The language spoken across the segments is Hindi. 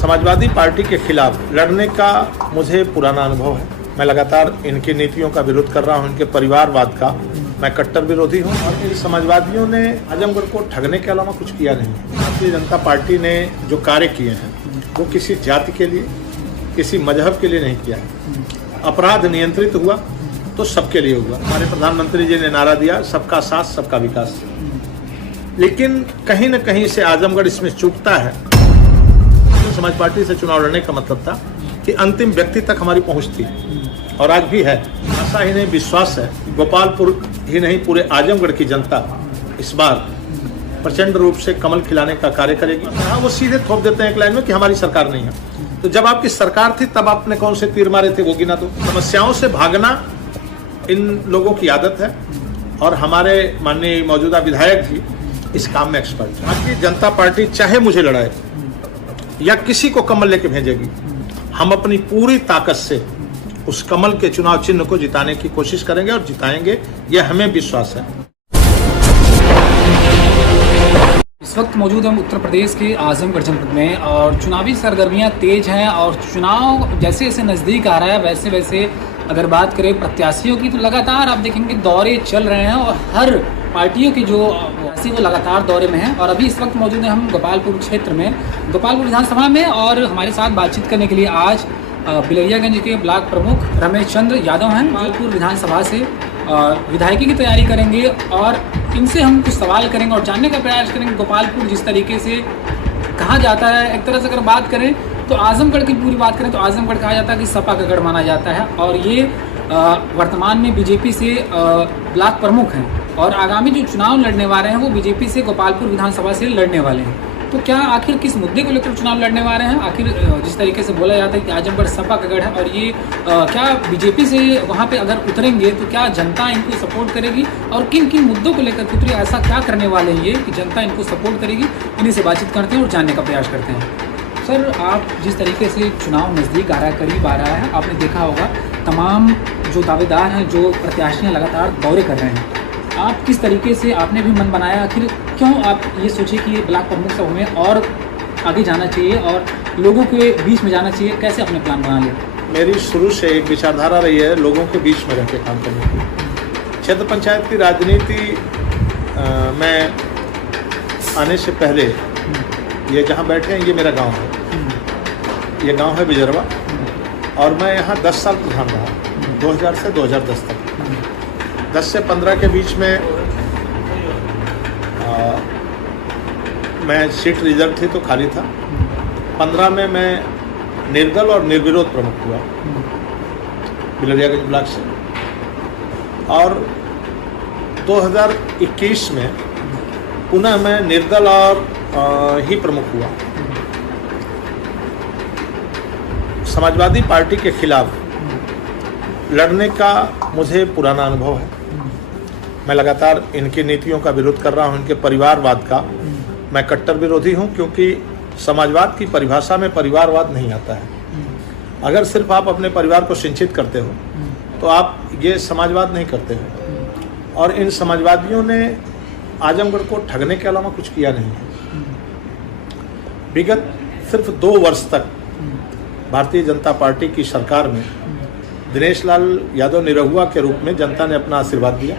समाजवादी पार्टी के खिलाफ लड़ने का मुझे पुराना अनुभव है। मैं लगातार इनकी नीतियों का विरोध कर रहा हूं, इनके परिवारवाद का मैं कट्टर विरोधी हूं। और इन समाजवादियों ने आजमगढ़ को ठगने के अलावा कुछ किया नहीं। भारतीय जनता पार्टी ने जो कार्य किए हैं वो किसी जाति के लिए, किसी मजहब के लिए नहीं किया है। अपराध नियंत्रित हुआ तो सबके लिए हुआ। हमारे प्रधानमंत्री जी ने नारा दिया, सबका साथ सबका विकास। लेकिन कहीं न कहीं से आजमगढ़ इसमें चूकता है। समाज पार्टी से चुनाव लड़ने का मतलब था कि अंतिम व्यक्ति तक हमारी पहुंच थी, और आज भी है। आशा ही नहीं, विश्वास है। गोपालपुर ही नहीं, पूरे आजमगढ़ की जनता इस बार प्रचंड रूप से कमल खिलाने का कार्य करेगी। वो सीधे थोप देते हैं एक लाइन में कि हमारी सरकार नहीं है। तो जब आपकी सरकार थी तब आपने कौन से तीर मारे थे वो गिना दो। समस्याओं से भागना इन लोगों की आदत है, और हमारे माननीय मौजूदा विधायक जी इस काम में एक्सपर्ट है। भारतीय जनता पार्टी चाहे मुझे लड़ाए या किसी को कमल लेके भेजेगी, हम अपनी पूरी ताकत से उस कमल के चुनाव चिन्ह को जिताने की कोशिश करेंगे और जिताएंगे, यह हमें विश्वास है। इस वक्त मौजूद हम उत्तर प्रदेश के आजमगढ़ जनपद में, और चुनावी सरगर्मियां तेज हैं। और चुनाव जैसे जैसे नज़दीक आ रहा है वैसे वैसे अगर बात करें प्रत्याशियों की, तो लगातार आप देखेंगे दौरे चल रहे हैं, और हर पार्टियों के जो प्रत्याशी वो लगातार दौरे में हैं। और अभी इस वक्त मौजूद हैं हम गोपालपुर क्षेत्र में, गोपालपुर विधानसभा में, और हमारे साथ बातचीत करने के लिए आज बिलरियागंज के ब्लॉक प्रमुख रमेश चंद्र यादव हैं। गोपालपुर विधानसभा से विधायकी की तैयारी करेंगे, और इनसे हम कुछ सवाल करेंगे और जानने का प्रयास करेंगे गोपालपुर जिस तरीके से कहा जाता है। एक तरह से अगर बात करें तो आजमगढ़ की पूरी बात करें तो आजमगढ़ कहा जाता है कि सपा का गढ़ माना जाता है, और ये वर्तमान में बीजेपी से ब्लॉक प्रमुख हैं, और आगामी जो चुनाव लड़ने वाले हैं वो बीजेपी से गोपालपुर विधानसभा से लड़ने वाले हैं। तो क्या आखिर किस मुद्दे को लेकर चुनाव लड़ने वाले हैं? आखिर जिस तरीके से बोला जाता है कि आजमगढ़ सपा का गढ़ है, और ये क्या बीजेपी से वहाँ पे अगर उतरेंगे तो क्या जनता इनको सपोर्ट करेगी, और किन किन मुद्दों को लेकर उतरे, ऐसा क्या करने वाले हैं ये कि जनता इनको सपोर्ट करेगी? इन्हीं से बातचीत करते हैं और जानने का प्रयास करते हैं। सर, आप जिस तरीके से चुनाव नज़दीक आ रहा है, करीब आ रहा है, आपने देखा होगा तमाम जो दावेदार हैं, जो प्रत्याशियाँ लगातार दौरे कर रहे हैं, आप किस तरीके से आपने भी मन बनाया, आखिर क्यों आप ये सोचे कि ये ब्लॉक प्रमुख सभा में और आगे जाना चाहिए और लोगों के बीच में जाना चाहिए, कैसे अपने प्लान बना लिया? मेरी शुरू से एक विचारधारा रही है लोगों के बीच में रहकर काम करने की। क्षेत्र पंचायत की राजनीति में आने से पहले ये जहाँ बैठे हैं ये मेरा गांव है। ये गांव है बिजरवा, और मैं यहाँ 10 साल प्रधान रहा, 2000 से 2010 तक। 10 से 15 के बीच में मैं सीट रिजर्व थी तो खाली था। 15 में मैं निर्दल और निर्विरोध प्रमुख हुआ बिलरियागंज ब्लॉक से, और 2021 में पुनः मैं निर्दल और ही प्रमुख हुआ। समाजवादी पार्टी के खिलाफ लड़ने का मुझे पुराना अनुभव है। मैं लगातार इनकी नीतियों का विरोध कर रहा हूं, इनके परिवारवाद का मैं कट्टर विरोधी हूं, क्योंकि समाजवाद की परिभाषा में परिवारवाद नहीं आता है। अगर सिर्फ आप अपने परिवार को सिंचित करते हो तो आप ये समाजवाद नहीं करते हो। और इन समाजवादियों ने आजमगढ़ को ठगने के अलावा कुछ किया नहीं है। विगत सिर्फ 2 वर्ष तक भारतीय जनता पार्टी की सरकार में दिनेश लाल यादव निरहुआ के रूप में जनता ने अपना आशीर्वाद दिया,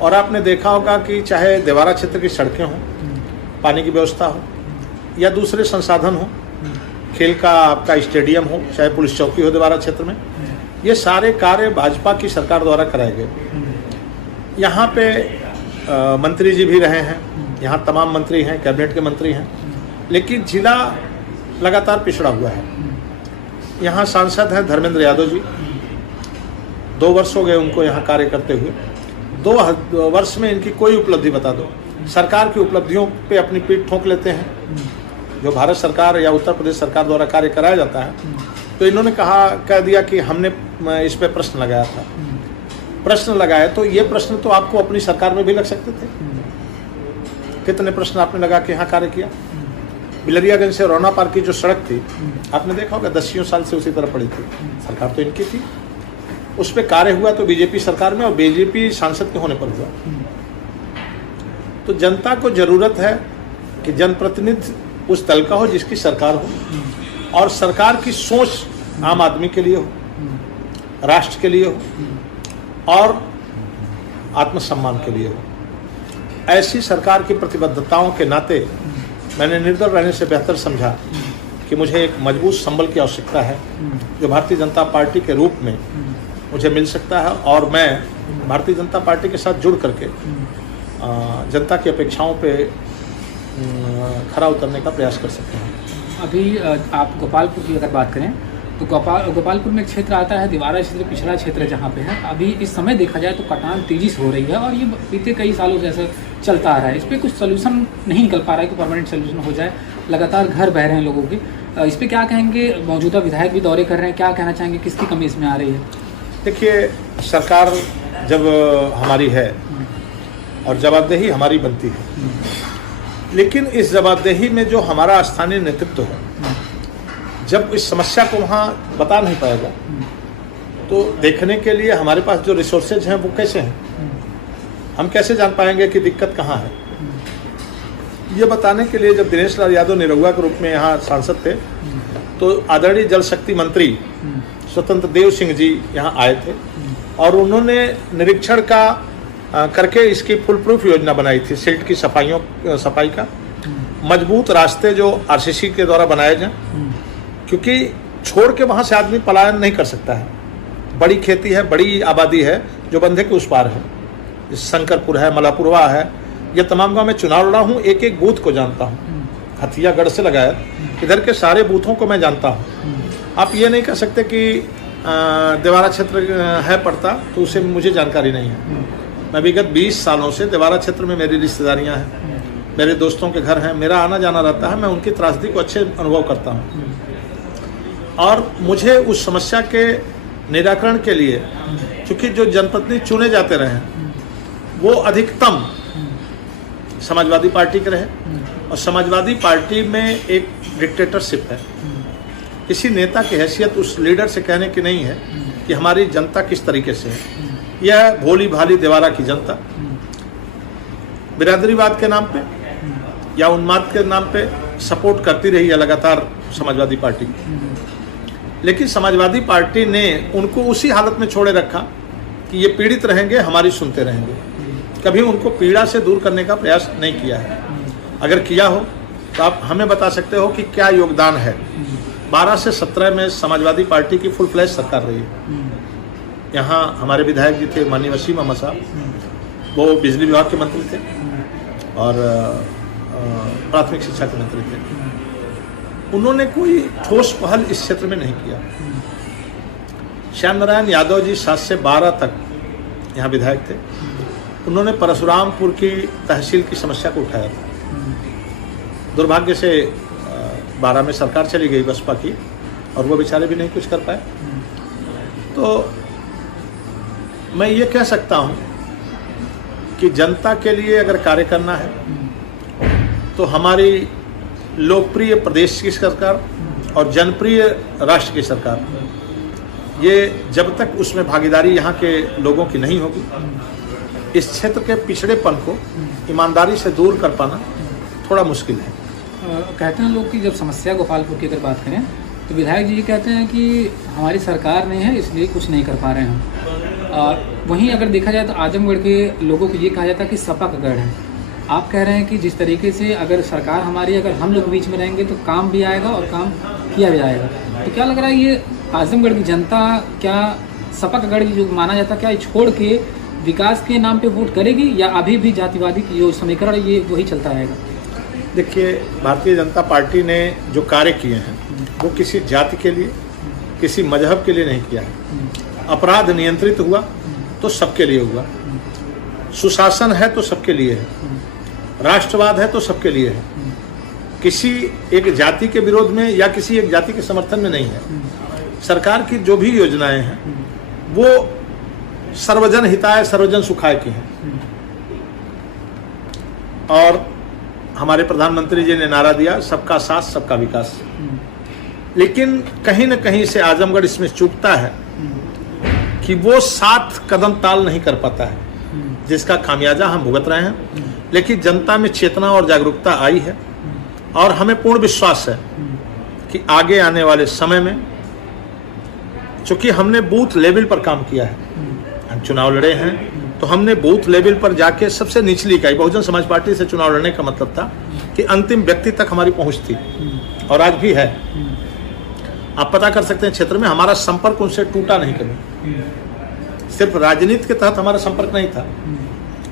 और आपने देखा होगा कि चाहे देवारा क्षेत्र की सड़कें हों, पानी की व्यवस्था हो, या दूसरे संसाधन हो, खेल का आपका स्टेडियम हो, चाहे पुलिस चौकी हो देवारा क्षेत्र में, ये सारे कार्य भाजपा की सरकार द्वारा कराए गए। यहाँ पे मंत्री जी भी रहे हैं, यहाँ तमाम मंत्री हैं, कैबिनेट के मंत्री हैं, लेकिन जिला लगातार पिछड़ा हुआ है। यहाँ सांसद हैं धर्मेंद्र यादव जी, 2 वर्ष हो गए उनको यहाँ कार्य करते हुए। 2 वर्ष में इनकी कोई उपलब्धि बता दो। सरकार की उपलब्धियों पे अपनी पीठ ठोक लेते हैं। जो भारत सरकार या उत्तर प्रदेश सरकार द्वारा कार्य कराया जाता है, तो इन्होंने कह दिया कि हमने इस पे प्रश्न लगाया था। प्रश्न लगाए तो ये प्रश्न तो आपको अपनी सरकार में भी लग सकते थे। कितने प्रश्न आपने लगा के यहाँ कार्य किया। बिलरियागंज से रौना पार की जो सड़क थी, आपने देखा होगा 10 साल से उसी तरह पड़ी थी, सरकार तो इनकी थी। उस पर कार्य हुआ तो बीजेपी सरकार में, और बीजेपी सांसद के होने पर हुआ। तो जनता को जरूरत है कि जनप्रतिनिधि उस दल का हो जिसकी सरकार हो, और सरकार की सोच आम आदमी के लिए हो, राष्ट्र के लिए हो और आत्मसम्मान के लिए हो। ऐसी सरकार की प्रतिबद्धताओं के नाते मैंने निर्दल रहने से बेहतर समझा कि मुझे एक मजबूत संबल की आवश्यकता है जो भारतीय जनता पार्टी के रूप में मुझे मिल सकता है, और मैं भारतीय जनता पार्टी के साथ जुड़ करके जनता की अपेक्षाओं पे खरा उतरने का प्रयास कर सकते हैं। अभी आप गोपालपुर की अगर बात करें तो गोपालपुर में एक क्षेत्र आता है, दिवारा क्षेत्र, पिछड़ा क्षेत्र जहाँ पे है। अभी इस समय देखा जाए तो कटान तेजी से हो रही है और ये बीते कई सालों से ऐसा चलता आ रहा है। इस पर कुछ सोल्यूशन नहीं निकल पा रहा है कि परमानेंट सोल्यूशन हो जाए। लगातार घर बह रहे हैं लोगों के। इस पर क्या कहेंगे? मौजूदा विधायक भी दौरे कर रहे हैं, क्या कहना चाहेंगे? किसकी कमी इसमें आ रही है? देखिए, सरकार जब हमारी है और जवाबदेही हमारी बनती है, लेकिन इस जवाबदेही में जो हमारा स्थानीय नेतृत्व है जब इस समस्या को वहाँ बता नहीं पाएगा तो देखने के लिए हमारे पास जो रिसोर्सेज हैं वो कैसे हैं, हम कैसे जान पाएंगे कि दिक्कत कहाँ है। ये बताने के लिए जब दिनेश लाल यादव निरहुआ के रूप में यहाँ सांसद थे तो आदरणीय जल शक्ति मंत्री स्वतंत्र देव सिंह जी यहाँ आए थे और उन्होंने निरीक्षण का करके इसकी फुल प्रूफ योजना बनाई थी। सिल्ट की सफाई का मजबूत रास्ते जो आरसीसी के द्वारा बनाए जाएं, क्योंकि छोड़ के वहाँ से आदमी पलायन नहीं कर सकता है। बड़ी खेती है, बड़ी आबादी है जो बंधे के उस पार है। शंकरपुर है, मलापुरवा है, ये तमाम गाँव में चुनाव लड़ा हूँ, एक एक बूथ को जानता हूँ, हथियागढ़ से लगाया इधर के सारे बूथों को मैं जानता हूँ। आप ये नहीं कह सकते कि देवारा क्षेत्र है पड़ता तो उसे मुझे जानकारी नहीं है। मैं विगत 20 सालों से देवारा क्षेत्र में मेरी रिश्तेदारियाँ हैं, मेरे दोस्तों के घर हैं, मेरा आना जाना रहता है, मैं उनकी त्रासदी को अच्छे अनुभव करता हूँ और मुझे उस समस्या के निराकरण के लिए, क्योंकि जो जनप्रतिनिधि चुने जाते रहे वो अधिकतम समाजवादी पार्टी के रहे और समाजवादी पार्टी में एक डिक्टेटरशिप है। किसी नेता की हैसियत उस लीडर से कहने की नहीं है कि हमारी जनता किस तरीके से है। यह भोली भाली देवारा की जनता बिरादरीवाद के नाम पे या उन्माद के नाम पे सपोर्ट करती रही है लगातार समाजवादी पार्टी, लेकिन समाजवादी पार्टी ने उनको उसी हालत में छोड़े रखा कि ये पीड़ित रहेंगे, हमारी सुनते रहेंगे। कभी उनको पीड़ा से दूर करने का प्रयास नहीं किया है। अगर किया हो तो आप हमें बता सकते हो कि क्या योगदान है। 12 से 17 में समाजवादी पार्टी की फुल फ्लैश सरकार रही है। यहाँ हमारे विधायक जी थे माननीय वसीम अहमद साहब, वो बिजली विभाग के मंत्री थे और प्राथमिक शिक्षा के मंत्री थे। उन्होंने कोई ठोस पहल इस क्षेत्र में नहीं किया। श्याम नारायण यादव जी 7 से 12 तक यहाँ विधायक थे। उन्होंने परशुरामपुर की तहसील की समस्या को उठाया था। दुर्भाग्य से 12 में सरकार चली गई बसपा की और वो बेचारे भी नहीं कुछ कर पाए। तो मैं ये कह सकता हूँ कि जनता के लिए अगर कार्य करना है तो हमारी लोकप्रिय प्रदेश की सरकार और जनप्रिय राष्ट्र की सरकार, ये जब तक उसमें भागीदारी यहाँ के लोगों की नहीं होगी, इस क्षेत्र के पिछड़ेपन को ईमानदारी से दूर कर पाना थोड़ा मुश्किल है। कहते हैं लोग कि जब समस्या गोपालपुर की अगर बात करें तो विधायक जी ये कहते हैं कि हमारी सरकार नहीं है इसलिए कुछ नहीं कर पा रहे हैं। वहीं अगर देखा जाए तो आजमगढ़ के लोगों को ये कहा जाता है कि सपा का गढ़ है। आप कह रहे हैं कि जिस तरीके से अगर सरकार हमारी, अगर हम लोग बीच में रहेंगे तो काम भी आएगा और काम किया भी जाएगा। तो क्या लग रहा है ये आजमगढ़ की जनता क्या सपा का गढ़ जो माना जाता है क्या छोड़ के विकास के नाम पे वोट करेगी या अभी भी जातिवादी की जो समीकरण है ये वही चलता रहेगा? देखिए, भारतीय जनता पार्टी ने जो कार्य किए हैं वो किसी जाति के लिए, किसी मजहब के लिए नहीं किया है। अपराध नियंत्रित हुआ तो सबके लिए हुआ, सुशासन है तो सबके लिए है, राष्ट्रवाद है तो सबके लिए है। किसी एक जाति के विरोध में या किसी एक जाति के समर्थन में नहीं है। सरकार की जो भी योजनाएं हैं वो सर्वजन हिताय सर्वजन सुखाय की हैं। और हमारे प्रधानमंत्री जी ने नारा दिया सबका साथ सबका विकास। लेकिन कहीं न कहीं से आजमगढ़ इसमें चूकता है कि वो 7 कदम ताल नहीं कर पाता है, जिसका खामियाजा हम भुगत रहे हैं। लेकिन जनता में चेतना और जागरूकता आई है और हमें पूर्ण विश्वास है कि आगे आने वाले समय में, चूंकि हमने बूथ लेवल पर काम किया है, हम चुनाव लड़े हैं, तो हमने बूथ लेवल पर जाके सबसे निचली इकाई बहुजन समाज पार्टी से चुनाव लड़ने का मतलब था कि अंतिम व्यक्ति तक हमारी पहुंच थी, और आज भी है। आप पता कर सकते हैं क्षेत्र में हमारा संपर्क उनसे टूटा नहीं कभी। सिर्फ राजनीति के तहत हमारा संपर्क नहीं था,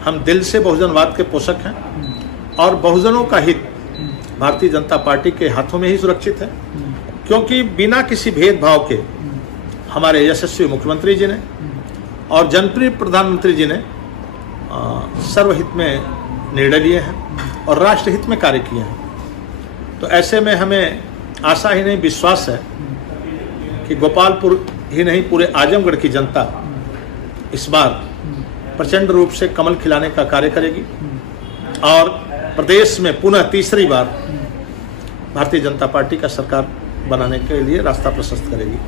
हम दिल से बहुजनवाद के पोषक हैं, और बहुजनों का हित भारतीय जनता पार्टी के हाथों में ही सुरक्षित है, क्योंकि बिना किसी भेदभाव के हमारे यशस्वी मुख्यमंत्री जी ने और जनप्रिय प्रधानमंत्री जी ने सर्वहित में निर्णय लिए हैं और राष्ट्रहित में कार्य किए हैं। तो ऐसे में हमें आशा ही नहीं, विश्वास है कि गोपालपुर ही नहीं पूरे आजमगढ़ की जनता इस बार प्रचंड रूप से कमल खिलाने का कार्य करेगी और प्रदेश में पुनः तीसरी बार भारतीय जनता पार्टी का सरकार बनाने के लिए रास्ता प्रशस्त करेगी।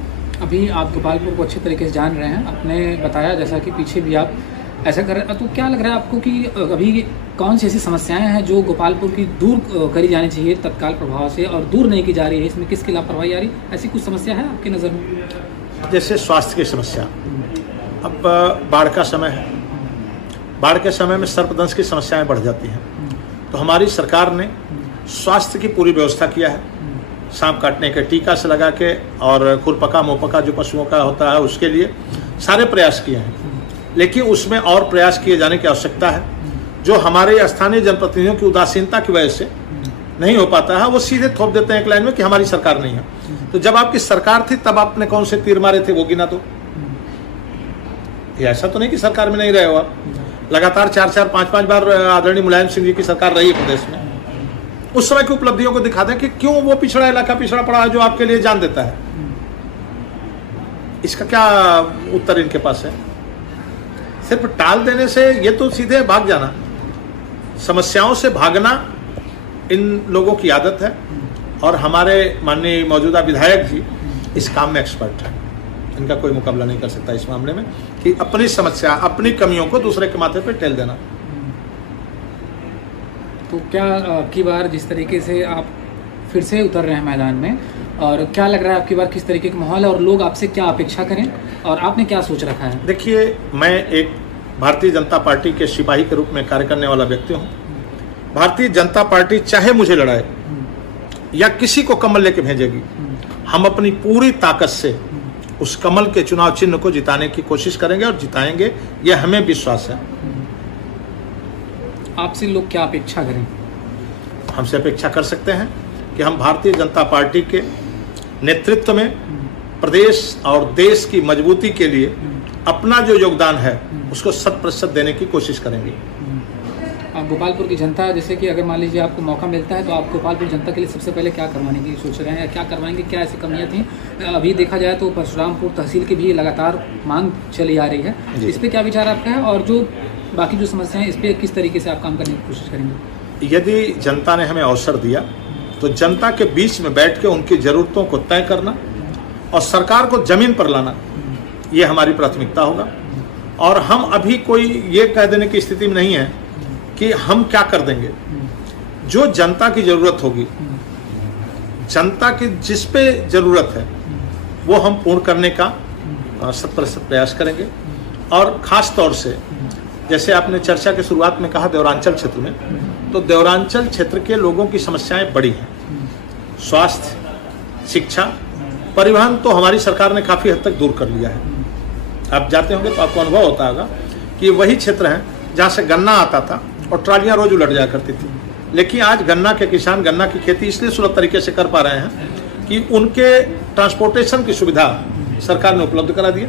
अभी आप गोपालपुर को अच्छे तरीके से जान रहे हैं, आपने बताया जैसा कि पीछे भी आप ऐसा कर रहे हैं, तो क्या लग रहा है आपको कि अभी कौन सी ऐसी समस्याएं हैं जो गोपालपुर की दूर करी जानी चाहिए तत्काल प्रभाव से और दूर नहीं की जा रही है, इसमें किसकी लापरवाही आ रही है? ऐसी कुछ समस्या है आपकी नज़र में? जैसे स्वास्थ्य की समस्या, अब बाढ़ का समय है, बाढ़ के समय में सर्पदंश की समस्याएं बढ़ जाती हैं, तो हमारी सरकार ने स्वास्थ्य की पूरी व्यवस्था किया है। सांप काटने के टीका से लगा के और खुरपका मोपका जो पशुओं का होता है उसके लिए सारे प्रयास किए हैं, लेकिन उसमें और प्रयास किए जाने की आवश्यकता है। जो हमारे स्थानीय जनप्रतिनिधियों की उदासीनता की वजह से नहीं हो पाता है, वो सीधे थोप देते हैं एक लाइन में कि हमारी सरकार नहीं है। तो जब आपकी सरकार थी तब आपने कौन से तीर मारे थे वो गिना दो। ऐसा तो नहीं कि सरकार में नहीं रहे हो आप, लगातार 4-4, 5-5 बार आदरणीय मुलायम सिंह जी की सरकार रही है प्रदेश में। उस समय की उपलब्धियों को दिखा दें कि क्यों वो पिछड़ा इलाका पिछड़ा पड़ा है जो आपके लिए जान देता है। इसका क्या उत्तर इनके पास है? सिर्फ टाल देने से ये तो सीधे भाग जाना, समस्याओं से भागना इन लोगों की आदत है, और हमारे माननीय मौजूदा विधायक जी इस काम में एक्सपर्ट हैं। इनका कोई मुकाबला नहीं कर सकता इस मामले में कि अपनी समस्या, अपनी कमियों को दूसरे के माथे पर टेल देना। तो क्या की बार जिस तरीके से आप फिर से उतर रहे हैं मैदान में, और क्या लग रहा है आपकी बार किस तरीके का माहौल है और लोग आपसे क्या अपेक्षा करें और आपने क्या सोच रखा है? देखिए, मैं एक भारतीय जनता पार्टी के सिपाही के रूप में कार्य करने वाला व्यक्ति हूँ। भारतीय जनता पार्टी चाहे मुझे लड़ाए या किसी को कमल लेके भेजेगी, हम अपनी पूरी ताकत से उस कमल के चुनाव चिन्ह को जिताने की कोशिश करेंगे और जिताएंगे, यह हमें विश्वास है। आपसे लोग क्या अपेक्षा करें? हमसे अपेक्षा कर सकते हैं कि हम भारतीय जनता पार्टी के नेतृत्व में प्रदेश और देश की मजबूती के लिए अपना जो योगदान है उसको 100% देने की कोशिश करेंगे। आप गोपालपुर की जनता, जैसे कि अगर मान लीजिए आपको मौका मिलता है तो आप गोपालपुर जनता के लिए सबसे पहले क्या करवाने की सोच रहे हैं या क्या करवाएंगे? क्या ऐसी कमियां थी? अभी देखा जाए तो परशुरामपुर तहसील की भी लगातार मांग चली आ रही है, इस पर क्या विचार आपका है? और जो बाकी जो समस्याएं, इस पर किस तरीके से आप काम करने की कोशिश करेंगे? यदि जनता ने हमें अवसर दिया तो जनता के बीच में बैठ के उनकी ज़रूरतों को तय करना और सरकार को जमीन पर लाना, ये हमारी प्राथमिकता होगा। और हम अभी कोई ये कह देने की स्थिति में नहीं है कि हम क्या कर देंगे। जो जनता की ज़रूरत होगी, जनता की जिस पे ज़रूरत है वो हम पूर्ण करने का 100% प्रयास करेंगे। और ख़ास तौर से जैसे आपने चर्चा के शुरुआत में कहा देवरांचल क्षेत्र में, तो देवरांचल क्षेत्र के लोगों की समस्याएं बड़ी हैं। स्वास्थ्य, शिक्षा, परिवहन तो हमारी सरकार ने काफ़ी हद तक दूर कर लिया है। आप जाते होंगे तो आपको अनुभव होता होगा कि वही क्षेत्र हैं जहाँ से गन्ना आता था और ट्रालियाँ रोज उलट जाया करती थी। लेकिन आज गन्ना के किसान गन्ना की खेती इसलिए सुलभ तरीके से कर पा रहे हैं कि उनके ट्रांसपोर्टेशन की सुविधा सरकार ने उपलब्ध करा दी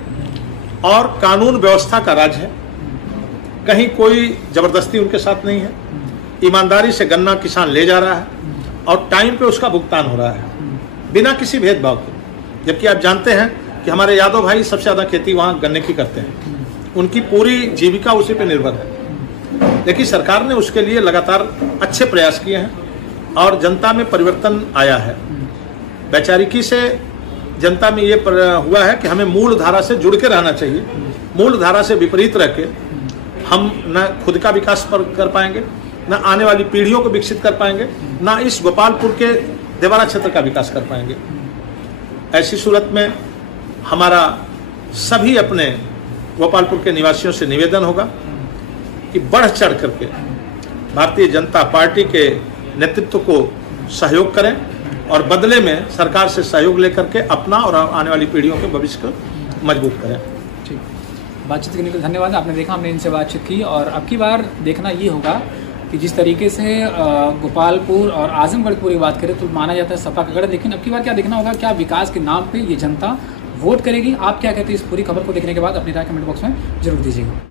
और कानून व्यवस्था का राज है। कहीं कोई जबरदस्ती उनके साथ नहीं है, ईमानदारी से गन्ना किसान ले जा रहा है और टाइम पे उसका भुगतान हो रहा है बिना किसी भेदभाव के। जबकि आप जानते हैं कि हमारे यादव भाई सबसे ज़्यादा खेती वहाँ गन्ने की करते हैं, उनकी पूरी जीविका उसी पे निर्भर है। लेकिन सरकार ने उसके लिए लगातार अच्छे प्रयास किए हैं और जनता में परिवर्तन आया है। वैचारिकी से जनता में ये हुआ है कि हमें मूल धारा से जुड़ के रहना चाहिए। मूल धारा से विपरीत रह के हम न खुद का विकास कर पाएंगे, न आने वाली पीढ़ियों को विकसित कर पाएंगे, न इस गोपालपुर के देवारा क्षेत्र का विकास कर पाएंगे। ऐसी सूरत में हमारा सभी अपने गोपालपुर के निवासियों से निवेदन होगा कि बढ़ चढ़ करके भारतीय जनता पार्टी के नेतृत्व को सहयोग करें और बदले में सरकार से सहयोग लेकर के अपना और आने वाली पीढ़ियों के भविष्य को मजबूत करें। ठीक, बातचीत करने के लिए धन्यवाद। आपने देखा, हमने इनसे बातचीत की और अब की बार देखना ये होगा कि जिस तरीके से गोपालपुर और आजमगढ़ की पूरी बात करें तो माना जाता है सपा का गढ़, लेकिन अब की बार क्या देखना होगा, क्या विकास के नाम पे ये जनता वोट करेगी। आप क्या कहते हैं इस पूरी खबर को देखने के बाद अपनी राय कमेंट बॉक्स में जरूर दीजिएगा।